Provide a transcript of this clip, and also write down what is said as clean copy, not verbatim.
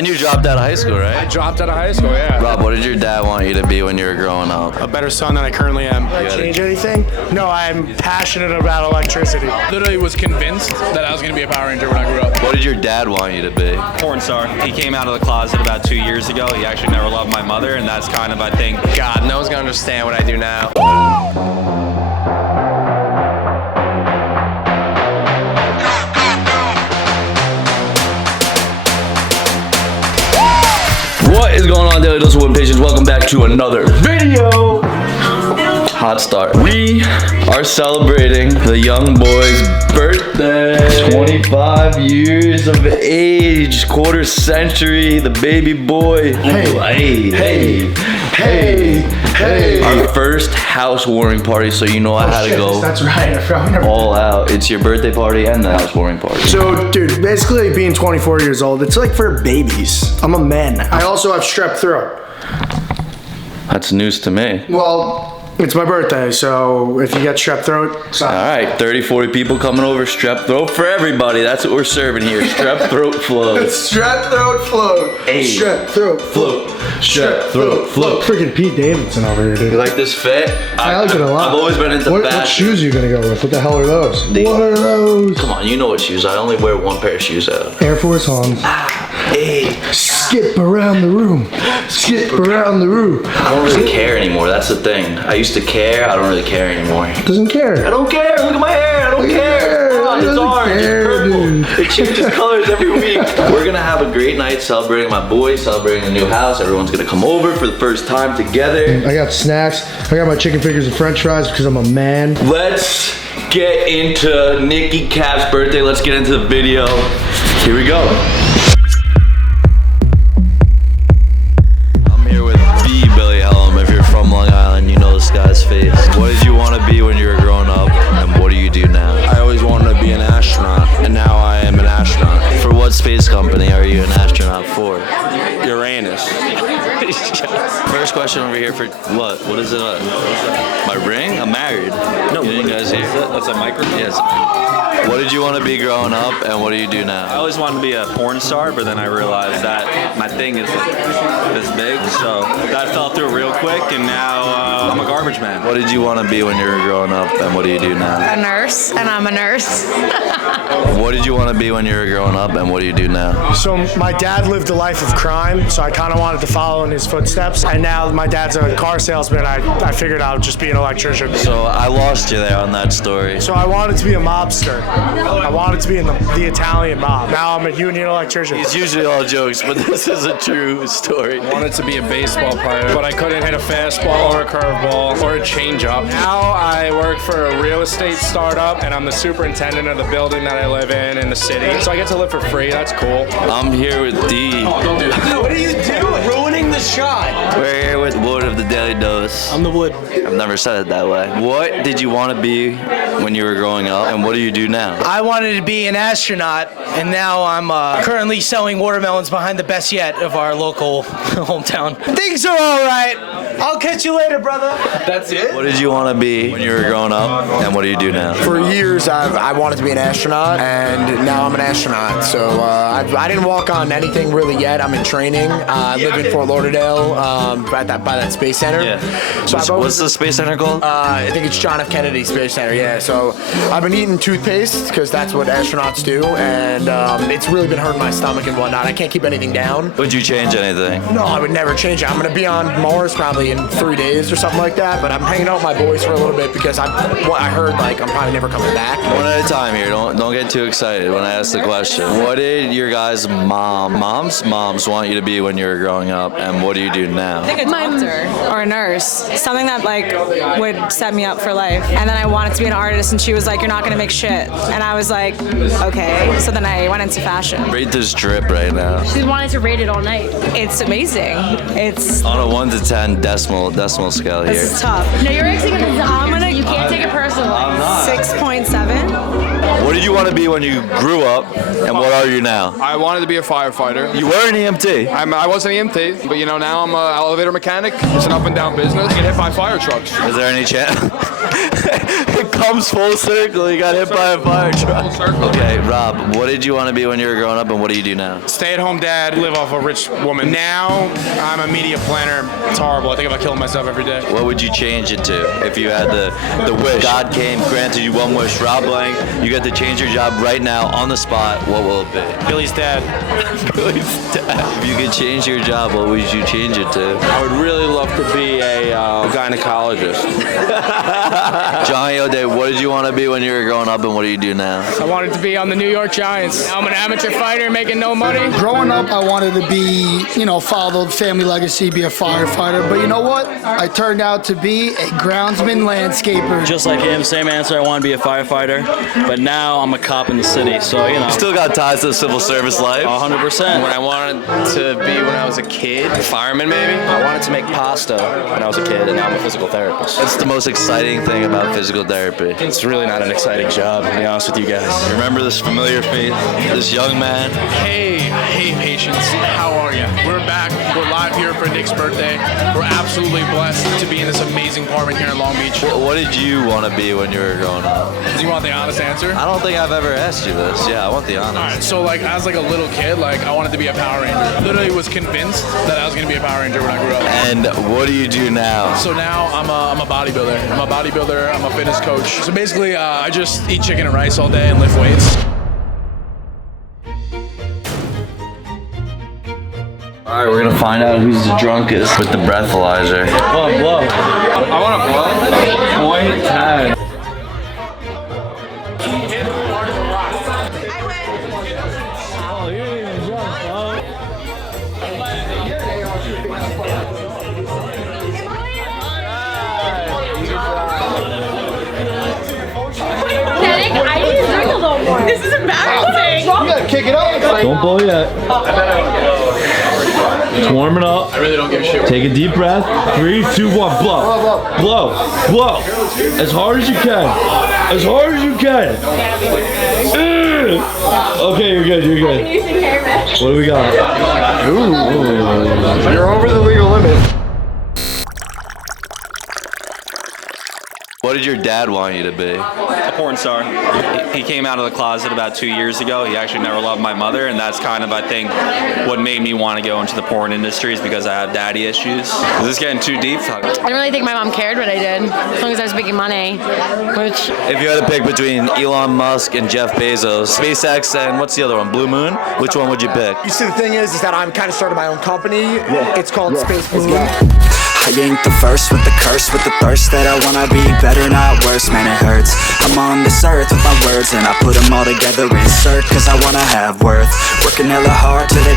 And you dropped out of high school, I right? dropped out of high school, yeah. Rob, what did your dad want you to be when you were growing up? A better son than I currently am. Change anything? No, I'm passionate about electricity. Literally was convinced that I was going to be a Power Ranger when I grew up. What did your dad want you to be? Porn star. He came out of the closet about 2 years ago. He actually never loved my mother, and that's kind of, I think, God, no one's going to understand what I do now. What is going on, Daily Dose of Wood Patience? Welcome back to another video. Hot start. We are celebrating the young boy's birthday. 25 years of age, quarter century, the baby boy. Hey. Our first housewarming party, so you know I had to go That's right. I forgot. all out. It's your birthday party and the housewarming party. So, dude, basically being 24 years old, it's like for babies. I'm a man. I also have strep throat. That's news to me. Well, it's my birthday, so if you get strep throat, All right, 30, 40 people coming over, strep throat for everybody. That's what we're serving here, strep throat float. strep throat float. Hey. Strep throat Float, strep throat float. Freaking Pete Davidson over here, dude. You like this fit? I like it a lot. I've always been into What fashion. shoes are you gonna go with? What the hell are those? These. What are those? Come on, you know what shoes. I only wear one pair of shoes out. Air Force Ones. Hey, Skip around the room. Skip around the room. I don't really care anymore. That's the thing. I used to care. I don't really care anymore. Doesn't care. I don't care. Look at my hair. I don't care. Come on, it's Doesn't orange. care, It's purple. dude. It changes colors every week. We're gonna have a great night celebrating my boy, celebrating the new house. Everyone's gonna come over for the first time together. I got snacks. I got my chicken fingers and french fries because I'm a man. Let's get into Nikki Cap's birthday. Let's get into the video. Here we go. I'm here with B. Billy Ellum. If you're from Long Island, you know this guy's face. What did you want to be when you were growing up, and what do you do now? I always wanted to be an astronaut, and now I am an astronaut. For what space company are you an astronaut for? Uranus. First question over here for what? What is it? My ring? I'm married. No, you guys hear? that's a microphone. Yes. What did you want to be growing up, and what do you do I now? always wanted to be a porn star, but then I realized that my thing is like this big, so that fell through real quick, and now I'm a garbage man. What did you want to be when you were growing up, and what do you do now? A nurse, and I'm a nurse. What did you want to be when you were growing up, and what do you do now? So my dad lived a life of crime, so I kind of wanted to follow in his footsteps. And now my dad's a car salesman. I figured I'd just be an electrician. So I lost you there on that story. So I wanted to be a mobster. I wanted to be in the Italian mob. Now I'm a union electrician. It's usually all jokes, but this is a true story. Wanted to be a baseball player, but I couldn't hit a fastball or a curveball or a changeup. Now I work for a real estate startup, and I'm the superintendent of the building that I live in the city. So I get to live for free. That's cool. I'm here with D. What are you doing? Ruining the shot. We're here with Wood of the Daily Dose. I'm the wood. I've never said it that way. What did you want to be when you were growing up, and what do you do now? I wanted to be an astronaut, and now I'm currently selling watermelons behind the Best Yet of our local hometown. Things are all right. I'll catch you later, brother. That's it? What did you want to be when you were growing up, and what do you do now? For years, I wanted to be an astronaut, and now I'm an astronaut. So I didn't walk on anything really yet. I'm in training. I live in Fort Lauderdale, by that space center. Yeah. So What's the space center called? I think it's John F. Kennedy Space Center. Yeah. So I've been eating toothpaste because that's what astronauts do, and it's really been hurting my stomach and whatnot. I can't keep anything down. Would you change anything? No, I would never change it. I'm gonna be on Mars probably in 3 days or something like that. But I'm hanging out with my boys for a little bit because I heard like I'm probably never coming back. One at a time here. Don't get too excited when I ask the question. What did your guys' moms want you to be when you were growing up, and what do you do now? A doctor or a nurse, something that like would set me up for life. And then I wanted to be an artist, and she was like, "You're not gonna make shit." And I was like, "Okay." So then I went into fashion. Rate this drip right now. She wanted to rate it all night. It's amazing. It's On a 1 to 10 decimal scale here. this is tough. No, you're mixing it. You can't take it personally. I'm not. 6.7. What did you want to be when you grew up, and what are you now? I wanted to be a firefighter. You were an EMT. I was an EMT, but now I'm an elevator mechanic. It's an up and down business. I get hit by fire trucks. Is there any chance? It comes full circle. You got hit by a fire truck. Okay, Rob, what did you want to be when you were growing up, and what do you do now? Stay-at-home dad, live off a rich woman. Now, I'm a media planner. It's horrible. I think about killing myself every day. What would you change it to if you had the wish? God came, granted you one wish. Rob Blank, you get to change your job right now on the spot. What will it be? Billy's dad. Billy's dad. If you could change your job, what would you change it to? I would really love to be a gynecologist. Johnny O'Day, what did you want to be when you were growing up, and what do you do now? I wanted to be on the New York Giants. Now I'm an amateur fighter making no money. Growing up, I wanted to be, follow the family legacy, be a firefighter. But you know what? I turned out to be a groundsman landscaper. Just like him, same answer. I want to be a firefighter. But now I'm a cop in the city, so, Still got ties to the civil service life? 100%. What I wanted to be when I was a kid, fireman maybe. I wanted to make pasta when I was a kid, and now I'm a physical therapist. What's the most exciting thing about physical therapy? It's really not an exciting job, to be honest with you guys. Remember this familiar face, this young man? Hey, patience. How are you? We're back. We're live here for Nick's birthday. We're absolutely blessed to be in this amazing apartment here in Long Beach. What did you want to be when you were growing up? Do you want the honest answer? I don't think I've ever asked you this. Yeah, I want the honest. All right, so as a little kid, I wanted to be a Power Ranger. I literally was convinced that I was going to be a Power Ranger when I grew up. And what do you do now? So now I'm a bodybuilder. I'm a fitness coach. So basically, I just eat chicken and rice all day and lift weights. All right, we're gonna find out who's the drunkest with the breathalyzer. Blow. I want to blow. Point 10. I need to drink a little more. This is embarrassing. You gotta kick it up. Don't blow yet. It's warming up. I really don't give a shit. Take a deep breath. 3, 2, 1, blow. Blow. As hard as you can. As hard as you can. Okay, you're good. What do we got? Ooh. You're over the legal limit. What did your dad want you to be? A porn star. He came out of the closet about 2 years ago. He actually never loved my mother, and that's kind of, I think, what made me want to go into the porn industry is because I have daddy issues. Is this getting too deep? I don't really think my mom cared what I did, as long as I was making money, which... If you had to pick between Elon Musk and Jeff Bezos, SpaceX and what's the other one, Blue Moon, which one would you pick? You see, the thing is that I'm kind of starting my own company. It's called Space Moon. I ain't the first with the curse, with the thirst that I wanna be better, not worse, man it hurts. I'm on this earth with my words and I put them all together, insert, cause I wanna have worth. Working hella hard till the